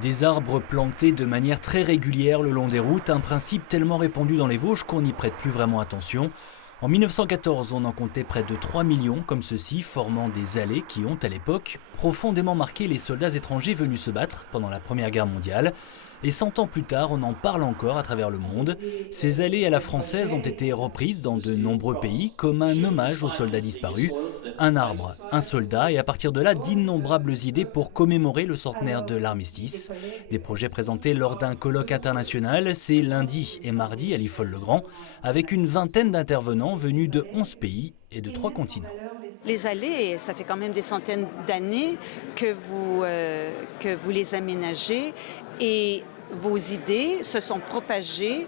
Des arbres plantés de manière très régulière le long des routes, un principe tellement répandu dans les Vosges qu'on n'y prête plus vraiment attention. En 1914, on en comptait près de 3 millions comme ceux-ci, formant des allées qui ont, à l'époque, profondément marqué les soldats étrangers venus se battre pendant la Première Guerre mondiale. Et 100 ans plus tard, on en parle encore à travers le monde. Ces allées à la française ont été reprises dans de nombreux pays comme un hommage aux soldats disparus. Un arbre, un soldat, et à partir de là, d'innombrables idées pour commémorer le centenaire de l'armistice. Des projets présentés lors d'un colloque international, c'est lundi et mardi à l'IFOL-le-Grand, avec une vingtaine d'intervenants venus de 11 pays et de 3 continents. Les allées, ça fait quand même des centaines d'années que vous les aménagez et vos idées se sont propagées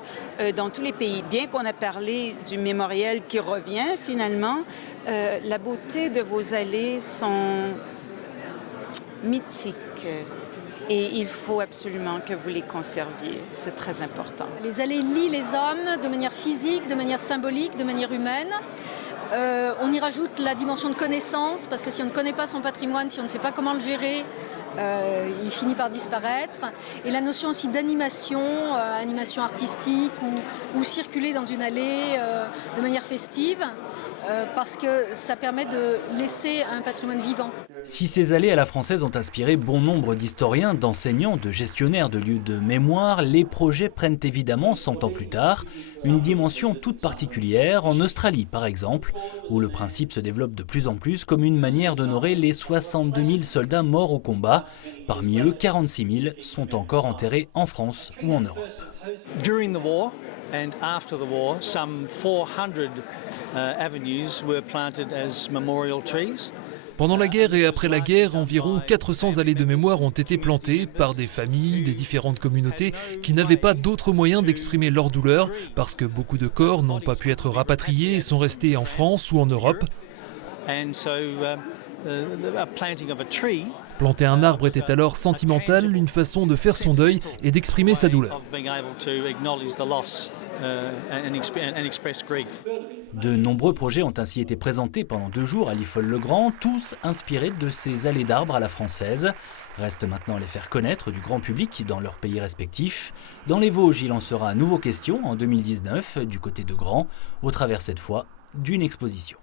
dans tous les pays. Bien qu'on a parlé du mémorial qui revient finalement, la beauté de vos allées sont mythiques. Et il faut absolument que vous les conserviez. C'est très important. Les allées lient les hommes de manière physique, de manière symbolique, de manière humaine. On y rajoute la dimension de connaissance, parce que si on ne connaît pas son patrimoine, si on ne sait pas comment le gérer, il finit par disparaître. Et la notion aussi d'animation, animation artistique ou circuler dans une allée de manière festive, parce que ça permet de laisser un patrimoine vivant. Si ces allées à la française ont inspiré bon nombre d'historiens, d'enseignants, de gestionnaires de lieux de mémoire, les projets prennent évidemment 100 ans plus tard une dimension toute particulière, en Australie par exemple, où le principe se développe de plus en plus comme une manière d'honorer les 62 000 soldats morts au combat. Parmi eux, 46 000 sont encore enterrés en France ou en Europe. During the war and after the war, some 400 avenues were planted as memorial trees. Pendant la guerre et après la guerre, environ 400 allées de mémoire ont été plantées par des familles, des différentes communautés qui n'avaient pas d'autre moyen d'exprimer leur douleur parce que beaucoup de corps n'ont pas pu être rapatriés et sont restés en France ou en Europe. Planter un arbre était alors sentimental, une façon de faire son deuil et d'exprimer sa douleur. De nombreux projets ont ainsi été présentés pendant 2 jours à l'IFOL-le-Grand, tous inspirés de ces allées d'arbres à la française. Reste maintenant à les faire connaître du grand public dans leurs pays respectifs. Dans les Vosges, il en sera à nouveau question en 2019, du côté de Grand, au travers cette fois d'une exposition.